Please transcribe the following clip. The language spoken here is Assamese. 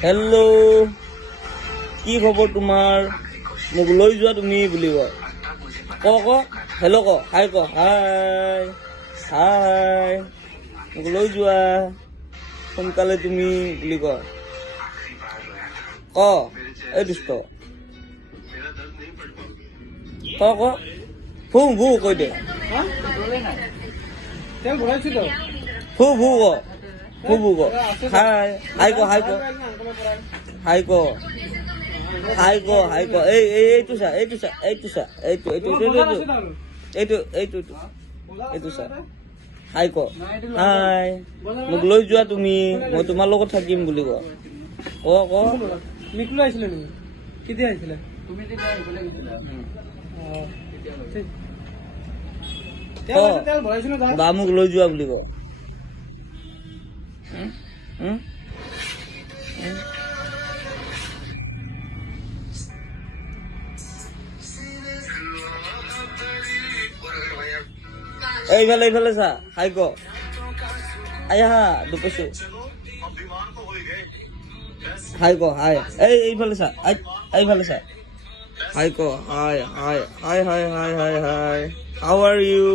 হেল্ল' কি খবৰ তোমাৰ মোক লৈ যোৱা তুমি বুলি কয় ক হেল্ল' হাই হাই হাই মোক লৈ যোৱা সোনকালে তুমি বুলি কয় এই দুষ্ট ভু ভু কৈ দে ভু ভু ভু ভু হাই হাই হাই হাই এইটো চা হাই হাই মোক লৈ যোৱা তুমি মই তোমাৰ লগত থাকিম বুলি ক মিকুলো আহিছিলে নেকি কেতিয়া আহিছিলে বা মোক লৈ যোৱা বুলি ক এইফালে চা হাই আয়া দুপেছো হাই হাই এইফালে চা এইফালে চা হাই হাই হাই হাই হাই হাই হাই হাই হাউ আর ইউ